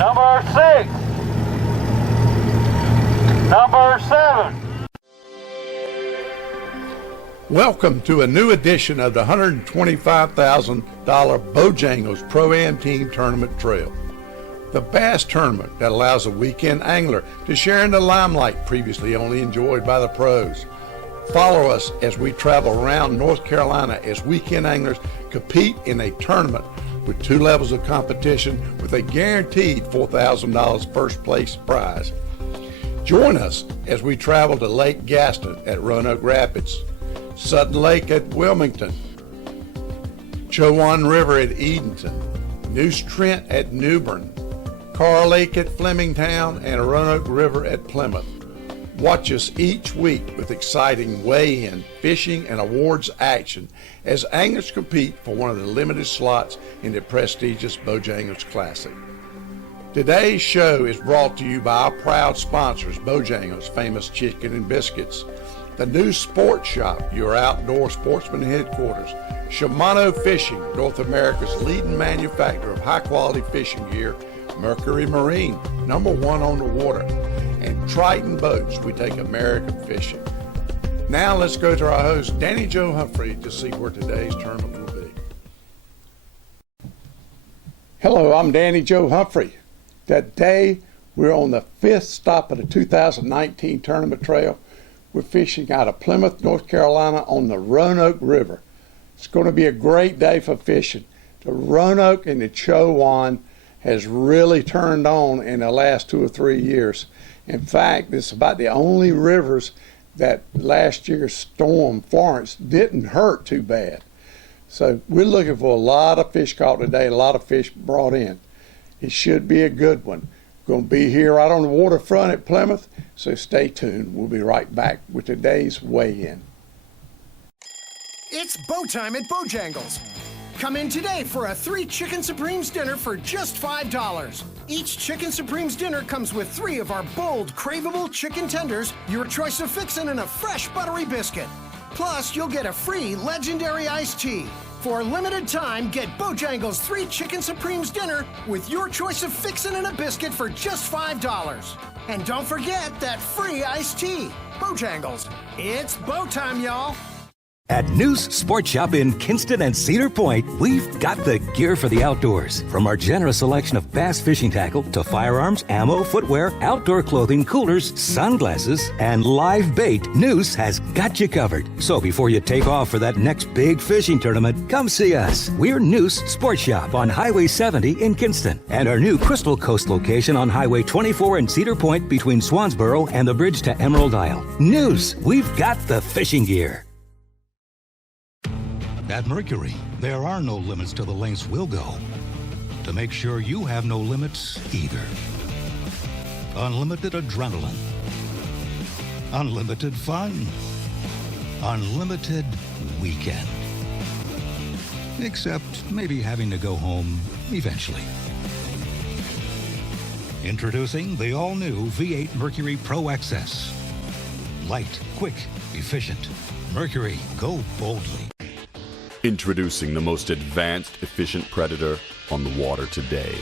Number 6. Number 7. Welcome to a new edition of the $125,000 Bojangles Pro-Am Team Tournament Trail. The bass tournament that allows a weekend angler to share in the limelight previously only enjoyed by the pros. Follow us as we travel around North Carolina as weekend anglers compete in a tournament with 2 levels of competition with a guaranteed $4,000 first place prize. Join us as we travel to Lake Gaston at Roanoke Rapids, Sutton Lake at Wilmington, Chowan River at Edenton, Neuse Trent at Newbern, Carr Lake at Flemingtown, and Roanoke River at Plymouth. Watch us each week with exciting weigh-in, fishing, and awards action as anglers compete for one of the limited slots in the prestigious Bojangles Classic. Today's show is brought to you by our proud sponsors, Bojangles Famous Chicken and Biscuits, the new Sports Shop, your outdoor sportsman headquarters, Shimano Fishing, North America's leading manufacturer of high-quality fishing gear, Mercury Marine, #1 on the water, and Triton Boats, we take American fishing. Now let's go to our host, Danny Joe Humphrey, to see where today's tournament will be. Hello, I'm Danny Joe Humphrey. Today, we're on the 5th stop of the 2019 tournament trail. We're fishing out of Plymouth, North Carolina on the Roanoke River. It's going to be a great day for fishing. The Roanoke and the Chowan has really turned on in the last 2 or 3 years. In fact, it's about the only rivers that last year's storm, Florence, didn't hurt too bad. So we're looking for a lot of fish caught today, a lot of fish brought in. It should be a good one. Going to be here right on the waterfront at Plymouth, so stay tuned. We'll be right back with today's weigh-in. It's bow time at Bojangles. Come in today for a 3 Chicken Supremes dinner for just $5. Each Chicken Supremes dinner comes with 3 of our bold, craveable chicken tenders, your choice of fixin', and a fresh buttery biscuit. Plus, you'll get a free legendary iced tea. For a limited time, get Bojangles 3 Chicken Supremes dinner with your choice of fixin' and a biscuit for just $5. And don't forget that free iced tea. Bojangles, it's bow time, y'all. At Neuse Sports Shop in Kinston and Cedar Point, we've got the gear for the outdoors. From our generous selection of bass fishing tackle to firearms, ammo, footwear, outdoor clothing, coolers, sunglasses, and live bait, Neuse has got you covered. So before you take off for that next big fishing tournament, come see us. We're Neuse Sports Shop on Highway 70 in Kinston, and our new Crystal Coast location on Highway 24 in Cedar Point between Swansboro and the bridge to Emerald Isle. Neuse, we've got the fishing gear. At Mercury, there are no limits to the lengths we'll go to make sure you have no limits either. Unlimited adrenaline, unlimited fun, unlimited weekend. Except maybe having to go home eventually. Introducing the all-new V8 Mercury Pro XS. Light, quick, efficient. Mercury, go boldly. Introducing the most advanced, efficient predator on the water today.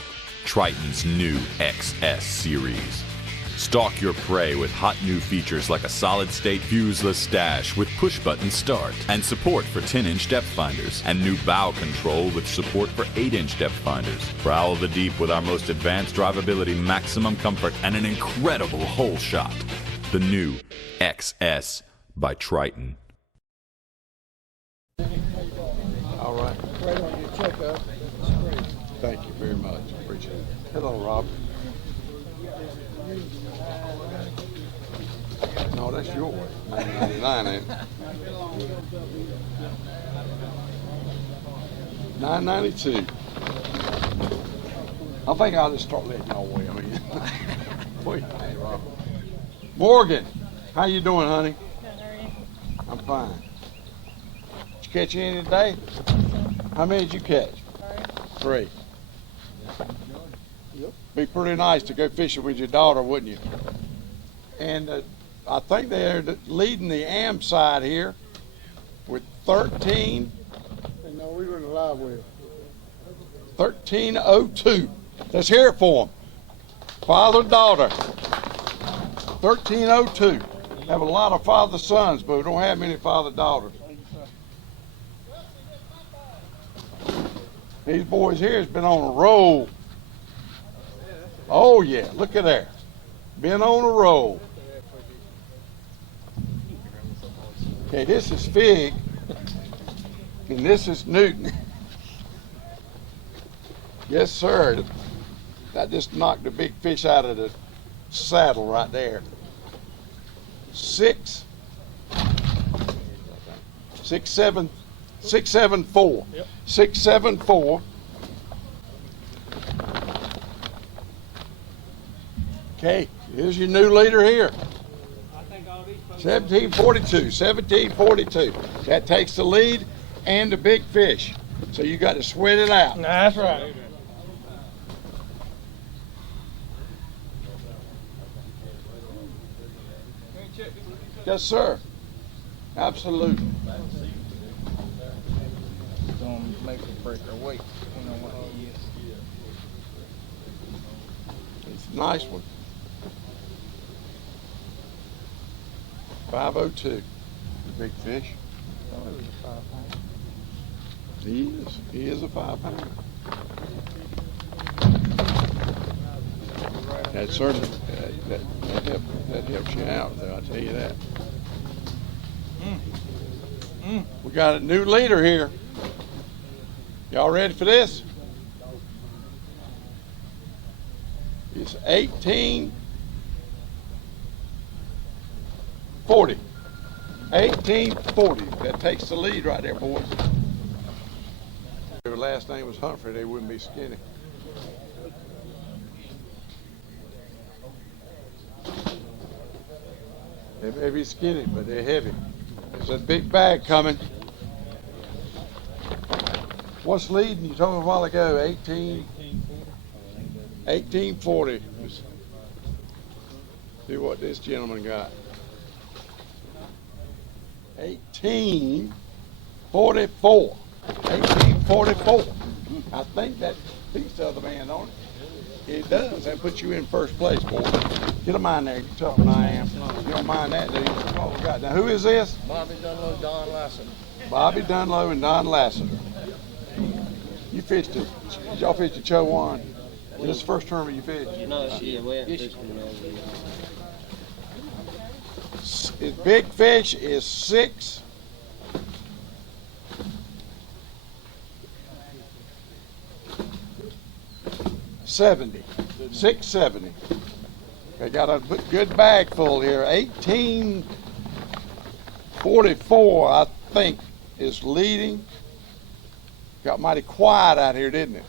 Triton's new XS series. Stalk your prey with hot new features like a solid-state fuseless stash with push-button start and support for 10-inch depth finders and new bow control with support for 8-inch depth finders. Prowl the deep with our most advanced drivability, maximum comfort, and an incredible hole shot. The new XS by Triton. All right. Right on your checkup. Thank you very much. Appreciate it. Hello, Rob. No, that's yours. 999, ain't it? 992. I think I'll just start letting y'all weigh. I mean, wait, hey, Rob. Morgan, how you doing, honey? Good, how are you? I'm fine. Did you catch any today? How many did you catch? 3. Yep. Be pretty nice to go fishing with your daughter, wouldn't you? And I think they're leading the AM side here with 13. No, we were in the live well. 1302. Let's hear it for them. Father-daughter. 1302. Have a lot of father-sons, but we don't have many father-daughters. These boys here has been on a roll. Oh yeah, look at there. Been on a roll. Okay, this is Fig, and this is Newton. Yes, sir. That just knocked the big fish out of the saddle right there. 674. Yep. 674. Okay, here's your new leader here. 1742. 1742. That takes the lead and the big fish. So you got to sweat it out. That's right. Yes, sir. Absolutely. Don't make a break or wait. You know what he is. It's a nice one. 502. Big fish. He is. He is a 5-pounder. That certainly that helps you out, though, I'll tell you that. We got a new leader here. Y'all ready for this? It's 1840. 1840. That takes the lead right there, boys. If their last name was Humphrey, they wouldn't be skinny. They may be skinny, but they're heavy. There's a big bag coming. What's leading? You told me a while ago, 1840. See what this gentleman got. 1844. 1844. I think that beats the other man on it. It does. That puts you in first place, boy. Get a mind there. You're tougher than I am. You don't mind that, do you? That's all we got. Now, who is this? Bobby Dunlow, Don Lassiter. Bobby Dunlow and Don Lassiter. You fished it. Did y'all fish the Chowan? Is this the first tournament you fished? No, yeah, we haven't fished it. His big fish is 670. 670. They got a good bag full here. 1844, I think, is leading. Got mighty quiet out here, didn't it?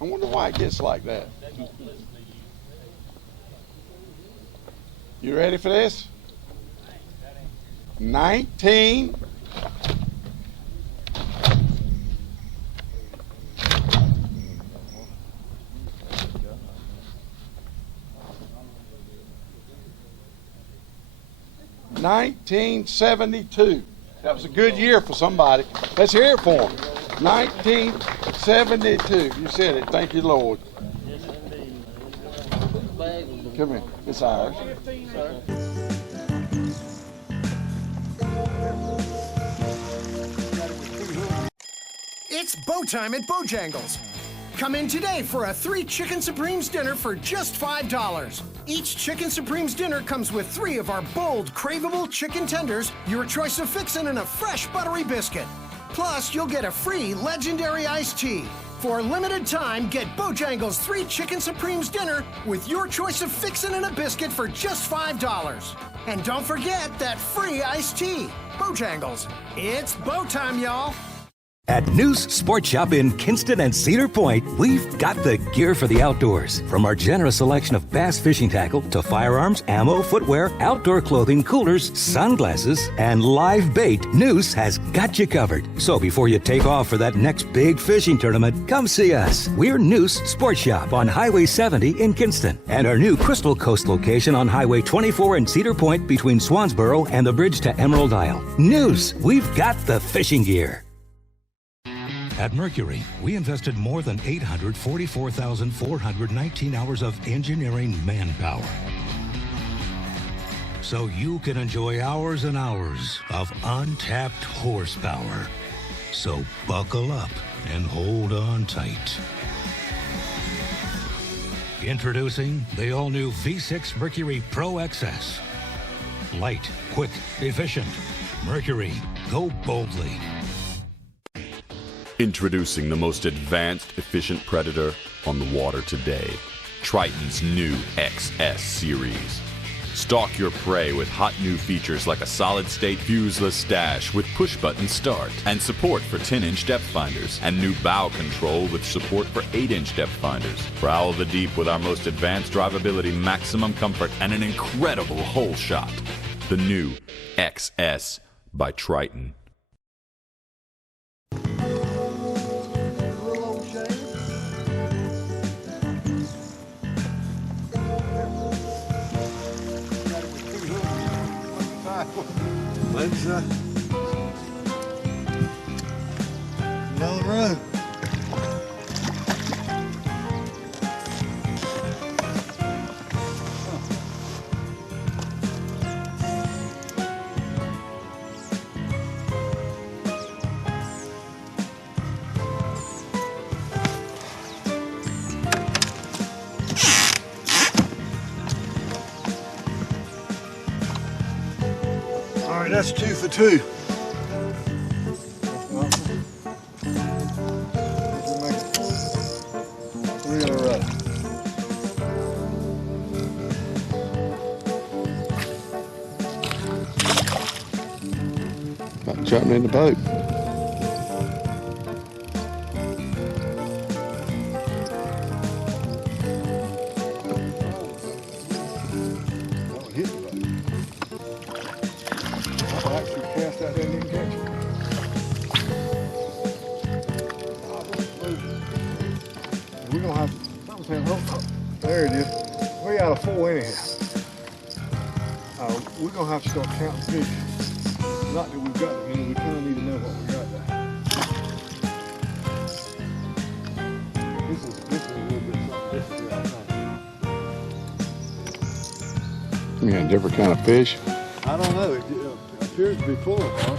I wonder why it gets like that. You ready for this? 19. $1972. That was a good year for somebody. Let's hear it for him. 1972. You said it. Thank you, Lord. Come here. It's ours. It's bow time at Bojangles. Come in today for a 3 Chicken Supremes dinner for just $5. Each Chicken Supremes dinner comes with 3 of our bold, craveable chicken tenders, your choice of fixin', and a fresh buttery biscuit. Plus, you'll get a free legendary iced tea. For a limited time, get Bojangles 3 Chicken Supremes dinner with your choice of fixin' and a biscuit for just $5. And don't forget that free iced tea. Bojangles. It's bow time, y'all. At News Sports Shop in Kinston and Cedar Point, we've got the gear for the outdoors. From our generous selection of bass fishing tackle to firearms, ammo, footwear, outdoor clothing, coolers, sunglasses, and live bait, News has got you covered. So before you take off for that next big fishing tournament, come see us. We're News Sports Shop on Highway 70 in Kinston and our new Crystal Coast location on Highway 24 in Cedar Point between Swansboro and the bridge to Emerald Isle. News, we've got the fishing gear. At Mercury, we invested more than 844,419 hours of engineering manpower, so you can enjoy hours and hours of untapped horsepower. So buckle up and hold on tight. Introducing the all-new V6 Mercury Pro XS. Light, quick, efficient. Mercury, go boldly. Introducing the most advanced, efficient predator on the water today. Triton's new XS series. Stalk your prey with hot new features like a solid-state fuseless stash with push-button start and support for 10-inch depth finders, and new bow control with support for 8-inch depth finders. Prowl the deep with our most advanced drivability, maximum comfort, and an incredible hole shot. The new XS by Triton. Let's down the road. All right, that's 2 for 2. Three in a row. About jumping in the boat. Hit the boat. I'll actually cast that there and you can catch it. We're gonna have something saying, oh, there it is. 3 out of 4 anyhow. We're gonna have to start counting fish. Not that we've got any, we kind of need to know what we got there. This is a little bit something different, I think. Yeah, different kind of fish. I don't know. It appears to be full of them.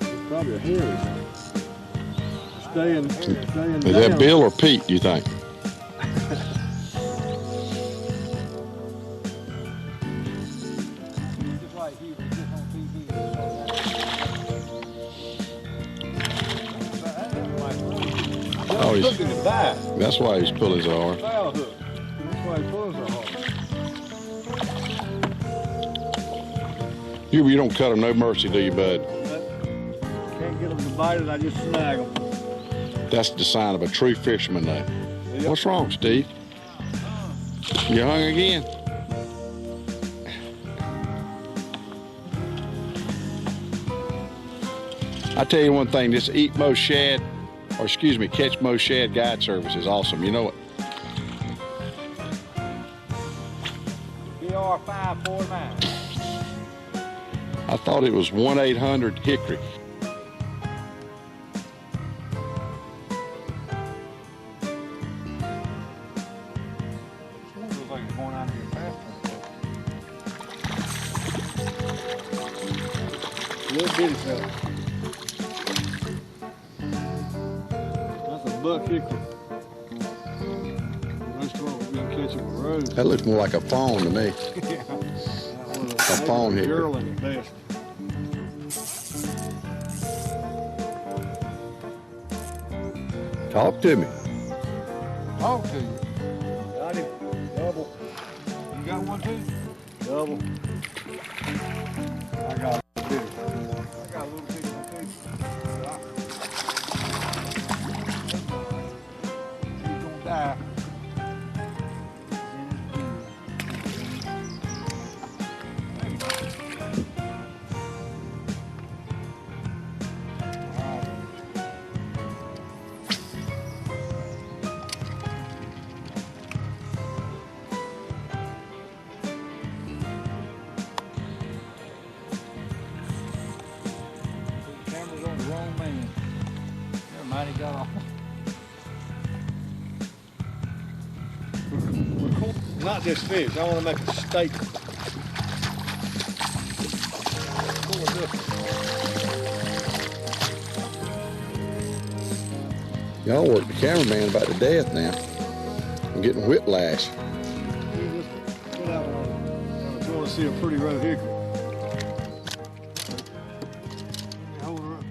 It's probably a herring. Staying Is down. that Bill or Pete, do you think? Oh, he's hooking it back. That's why he's pulling so hard. Foul hook. That's why he pulls so hard. You don't cut him no mercy, do you, bud? Can't get them to bite it, I just snag them. That's the sign of a true fisherman, though. Yep. What's wrong, Steve? You hung again? I tell you one thing, this Eat Most Shad, or excuse me, Catch Most Shad guide service is awesome. You know it. BR 549. I thought it was 1-800-HICKORY. Looks like it's going out of your passport. Little bitty fella. That's a buck hickory. That's what we're gonna catch him with Rose. That looks more like a fawn to me. A fawn hickory. girl in the best. Talk to me. Talk to you. Got him. Double. You got one too? Double. I got it. I got a little bit of one too. He's gonna die. Camera's on the wrong man. Never mind, he got off. Not this fish. I want to make a statement. Y'all work the cameraman about to death now. I'm getting whiplash. You just put out on if you want to see a pretty vehicle. Hold her up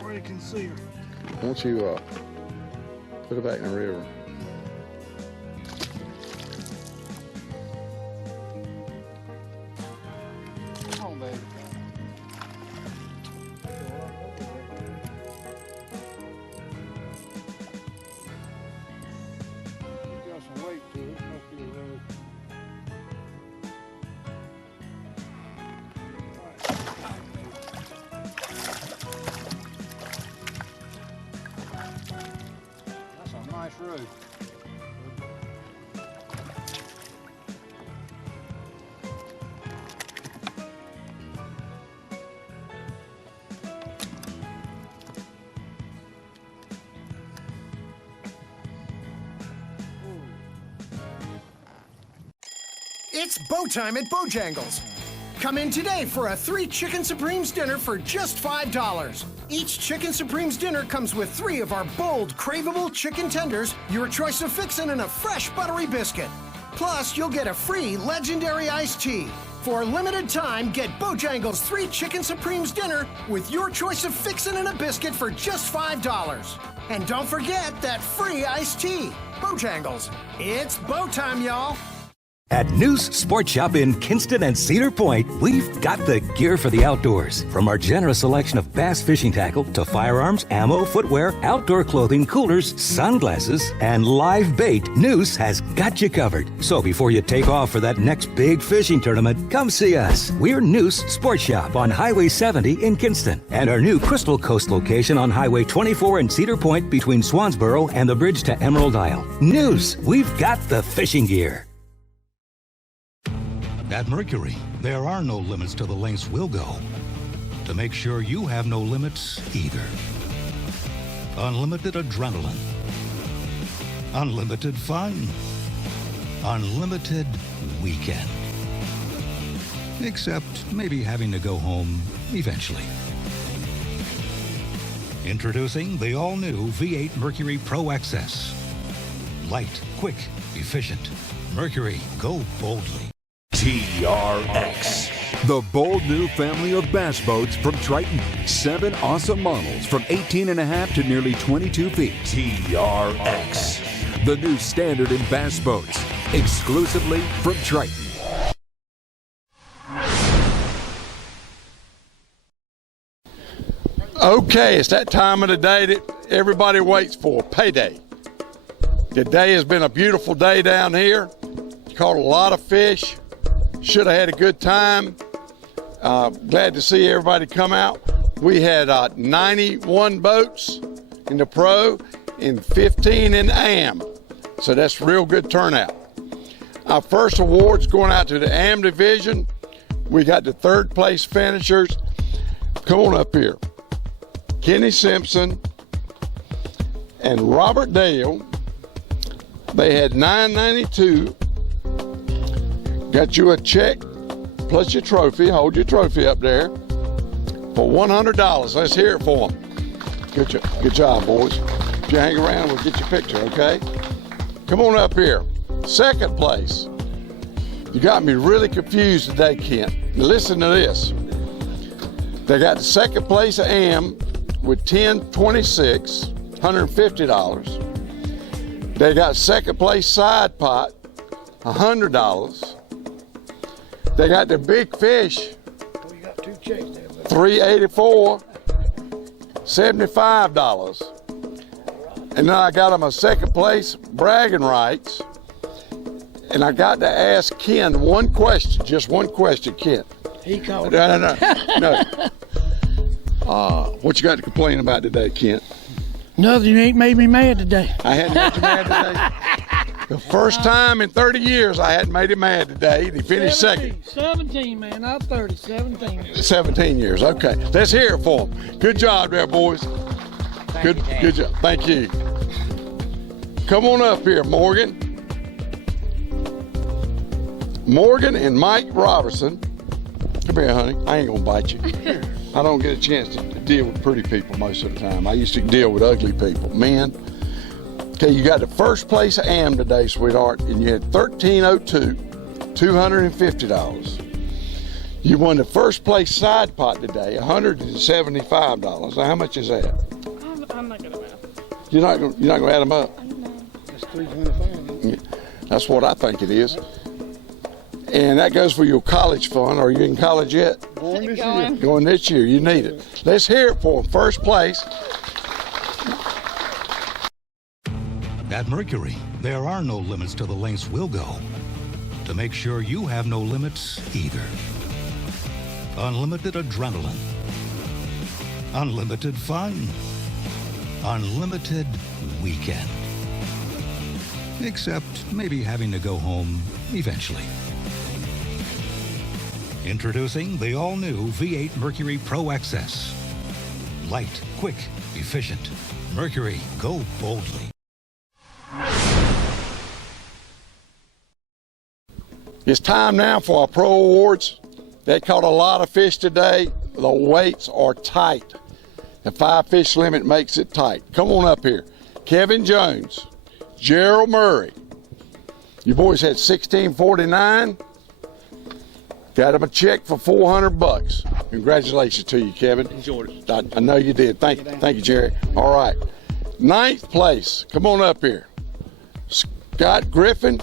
where you can see her. Why don't you put her back in the river? Come on, baby. You got some weight to it. Must be a road. That's a nice road. It's bow time at Bojangles. Come in today for a 3 Chicken Supremes dinner for just $5. Each Chicken Supremes dinner comes with 3 of our bold, craveable chicken tenders, your choice of fixin', and a fresh buttery biscuit. Plus, you'll get a free legendary iced tea. For a limited time, get Bojangles 3 Chicken Supremes dinner with your choice of fixin' and a biscuit for just $5. And don't forget that free iced tea. Bojangles. It's bow time, y'all. At News Sports Shop in Kinston and Cedar Point, we've got the gear for the outdoors. From our generous selection of bass fishing tackle to firearms, ammo, footwear, outdoor clothing, coolers, sunglasses, and live bait, News has got you covered. So before you take off for that next big fishing tournament, come see us. We're News Sports Shop on Highway 70 in Kinston and our new Crystal Coast location on Highway 24 in Cedar Point between Swansboro and the bridge to Emerald Isle. News, we've got the fishing gear. At Mercury, there are no limits to the lengths we'll go to make sure you have no limits either. Unlimited adrenaline. Unlimited fun. Unlimited weekend. Except maybe having to go home eventually. Introducing the all-new V8 Mercury Pro XS. Light, quick, efficient. Mercury, go boldly. TRX, the bold new family of bass boats from Triton. 7 awesome models from 18.5 to nearly 22 feet. TRX, the new standard in bass boats, exclusively from Triton. Okay, it's that time of the day that everybody waits for, payday. Today has been a beautiful day down here. Caught a lot of fish. Should have had a good time. Glad to see everybody come out. We had 91 boats in the pro and 15 in the AM. So that's real good turnout. Our first award's going out to the AM division. We got the 3rd place finishers. Come on up here. Kenny Simpson and Robert Dale. They had $9.92. Got you a check plus your trophy. Hold your trophy up there for $100. Let's hear it for them. Good job, boys. If you hang around, we'll get your picture, okay? Come on up here. 2nd place. You got me really confused today, Kent. Now listen to this. They got the 2nd place AM with $10.26, $150. They got 2nd place side pot, $100. They got the big fish, $384, $75. And then I got them a 2nd place bragging rights. And I got to ask Ken one question, just one question, Ken. He called. No. What you got to complain about today, Kent? Nothing. You ain't made me mad today. I hadn't made you mad today? The first time in 30 years I hadn't made him mad today. He finished second. 17, man, not 30, 17. 17 years, okay. Let's hear it for him. Good job there, boys. Good job. Thank you. Come on up here, Morgan. Morgan and Mike Robertson. Come here, honey. I ain't gonna bite you. I don't get a chance to deal with pretty people most of the time. I used to deal with ugly people, men. Okay, you got the first place AM today, sweetheart, and you had $13.02, $250. You won the first place side pot today, $175. Now, how much is that? I'm not gonna math. You're not gonna add them up? That's $325. Yeah, that's what I think it is. And that goes for your college fund. Are you in college yet? Going this year. Going this year. You need it. Let's hear it for them. First place. At Mercury, there are no limits to the lengths we'll go to make sure you have no limits either. Unlimited adrenaline. Unlimited fun. Unlimited weekend. Except maybe having to go home eventually. Introducing the all-new V8 Mercury Pro XS. Light, quick, efficient. Mercury, go boldly. It's time now for our Pro Awards. They caught a lot of fish today. The weights are tight. The 5-fish limit makes it tight. Come on up here. Kevin Jones, Gerald Murray. You boys had $16.49. Got him a check for $400. Congratulations to you, Kevin. Enjoyed it. I know you did. Thank you, Jerry. All right. 9th place. Come on up here. Scott Griffin,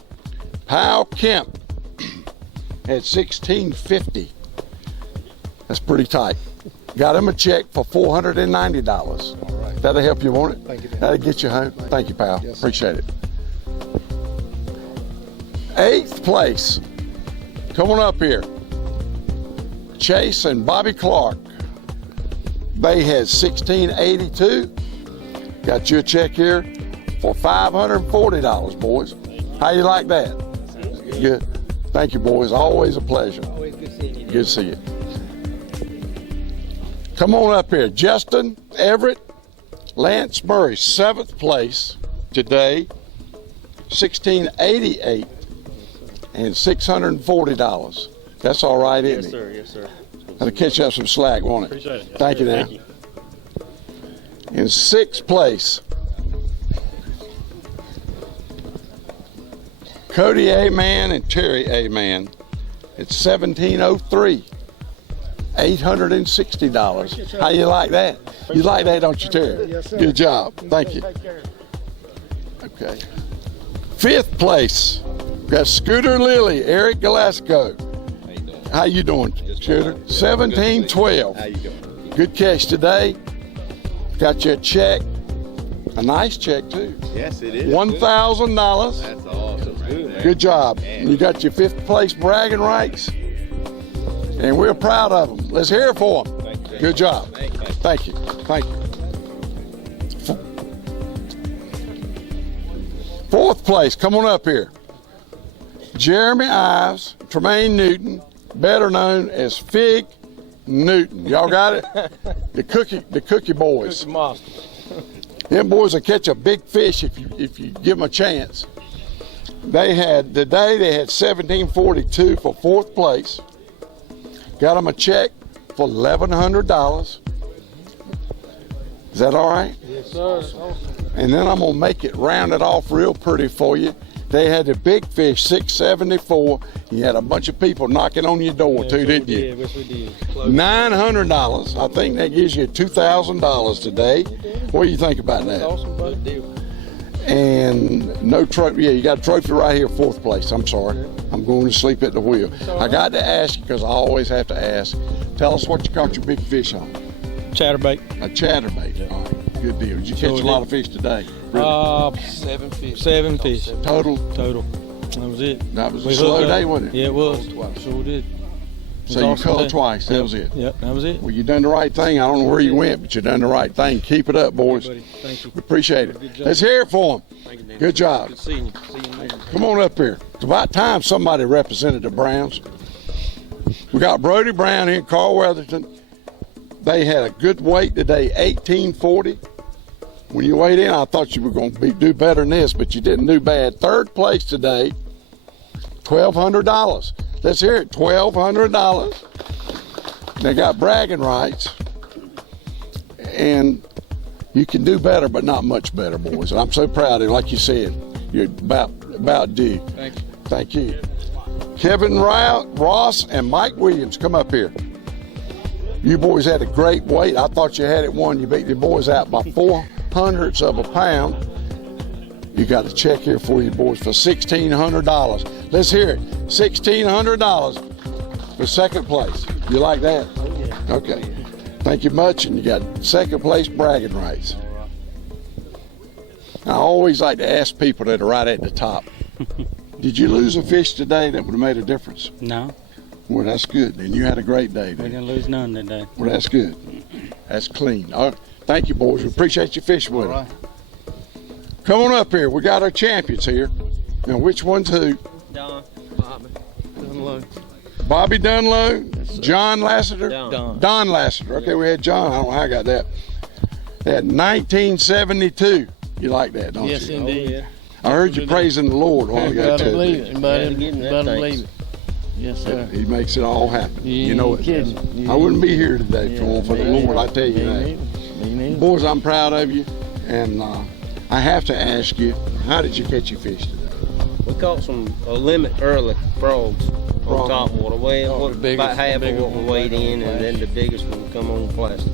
Hal Kemp had $16.50. That's pretty tight. Got him a check for $490. All right. That'll help you, won't it? Thank you, Dan. That'll get you home. Thank you, pal. Yes, appreciate it. 8th place. Come on up here. Chase and Bobby Clark. They had $16.82. Got you a check here for $540, boys. How you like that? Good. Thank you, boys. Always a pleasure. Always good seeing you. Good to see you. Come on up here. Justin Everett, Lance Murray, 7th place today, $16.88 and $640. That's all right, isn't it? Yes, sir. That'll catch up some slack, won't it? Appreciate it. Thank you, now. Thank you. In 6th place, Cody A. Man and Terry A. Man. It's $17.03, $860. How you like that? You like that, don't you, Terry? Yes, sir. Good job. Thank you. Okay. 5th place, got Scooter Lilly, Eric Galasco. How you doing, Scooter? $17.12. How you doing? Good catch today. Got you a check, a nice check too. Yes, it is. $1,000. That's awesome. Good, man. Good job. You got your 5th place bragging rights, and we're proud of them. Let's hear it for them. Thank you. Good job. Thank you. Thank you. 4th place, come on up here. Jeremy Ives, Tremaine Newton, better known as Fig Newton. Y'all got it? The cookie boys. Monster. Them boys will catch a big fish if you give them a chance. They had $17.42 for 4th place. Got them a check for $1,100. Is that all right? Yes, sir. And then I'm gonna make it rounded off real pretty for you. They had the big fish, $674. You had a bunch of people knocking on your door too, didn't you? Yeah, yes, we did. $900. I think that gives you $2,000 today. What do you think about that? Awesome, buddy. Deal. And no trophy. Yeah, you got a trophy right here, 4th place. I'm sorry. I'm going to sleep at the wheel. I got to ask you because I always have to ask. Tell us what you caught your big fish on. Chatterbait. A chatterbait. All right, good deal. Did you catch a lot of fish today? Really? 7 fish. 7 fish. Total? That was it. That was a slow day, wasn't it? Yeah, it was. Sure did. So you called twice. That was it. Yep, that was it. Well, you done the right thing. I don't know where you went, but you done the right thing. Keep it up, boys. Buddy, thank you. We appreciate it. Let's hear it for them. Thank you, Dan. Good job. Good seeing you. Come on up here. It's about time somebody represented the Browns. We got Brody Brown here, Carl Weatherton. They had a good weight today, 1840. When you weighed in, I thought you were going to do better than this, but you didn't do bad. Third place today, $1,200. Let's hear it, $1,200. They got bragging rights, and you can do better, but not much better, boys. And I'm so proud of you. Like you said, you're about due. Thank you. Thank you. Kevin Ross and Mike Williams, come up here. You boys had a great weight. I thought you had it won. You beat the boys out by 0.04 of a pound. You got a check here for you boys for $1,600. Let's hear it. $1,600 for second place. You like that? Oh, yeah. Okay. Thank you much, and you got second place bragging rights. I always like to ask people that are right at the top, did you lose a fish today that would have made a difference? No. Well, that's good. And you had a great day. We didn't lose none today. Well, that's good. That's clean. All right. Thank you, boys. We appreciate you fishing with us. Come on up here. We got our champions here. Now, which one's who? Don. Bobby Dunlow. Bobby Dunlow, John Lassiter? Don. Lassiter. Okay, we had John. I don't know how I got that. They had 1972. You like that, don't Yes, you? indeed. Oh, yeah. I heard you praising the Lord a while ago, Better too. believe it. Better getting that believe it. Yes, sir. He makes it all happen. You know it. Kidding. I wouldn't be here today for the Lord, I tell you Me that. neither. Me neither. Boys, I'm proud of you, and I have to ask you, how did you catch your fish today? We caught some limit early frogs on top water. Well, the biggest- about half the of what we biggest weighed one in, and then the biggest one come on plastic.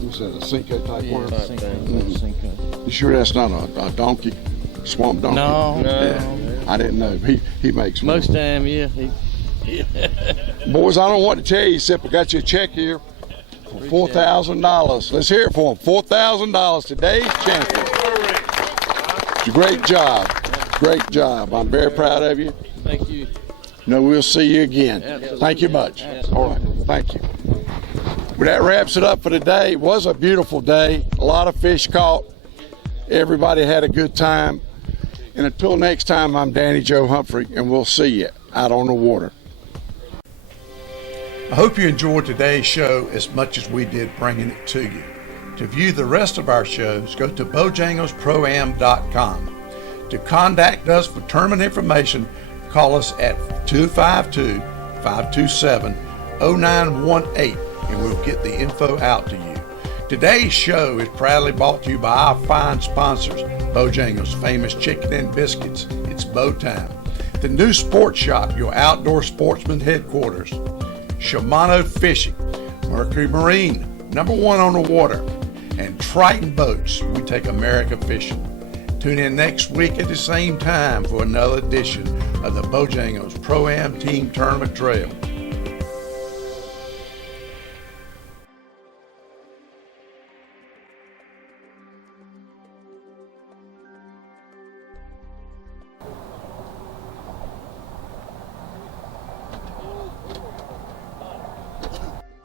What's that, a Cinco type worm? Type thing. You sure that's not a donkey, swamp donkey? No. No. I didn't know. He makes one. Most time, yeah. Boys, I don't know what to tell you except I got you a check here for $4,000. Let's hear it for him. $4,000, today's champion. Great job. Great job. I'm very proud of you. Thank you. We'll see you again. Absolutely. Thank you much. Absolutely. All right. Thank you. Well, that wraps it up for today. It was a beautiful day. A lot of fish caught. Everybody had a good time. And until next time, I'm Danny Joe Humphrey, and we'll see you out on the water. I hope you enjoyed today's show as much as we did bringing it to you. To view the rest of our shows, go to bojanglesproam.com. To contact us for tournament information, call us at 252-527-0918, and we'll get the info out to you. Today's show is proudly brought to you by our fine sponsors, Bojangles, famous chicken and biscuits. It's bow time. The New Sports Shop, your outdoor sportsman headquarters. Shimano Fishing, Mercury Marine, #1 on the water, and Triton Boats. We take America fishing. Tune in next week at the same time for another edition of the Bojangles Pro-Am Team Tournament Trail.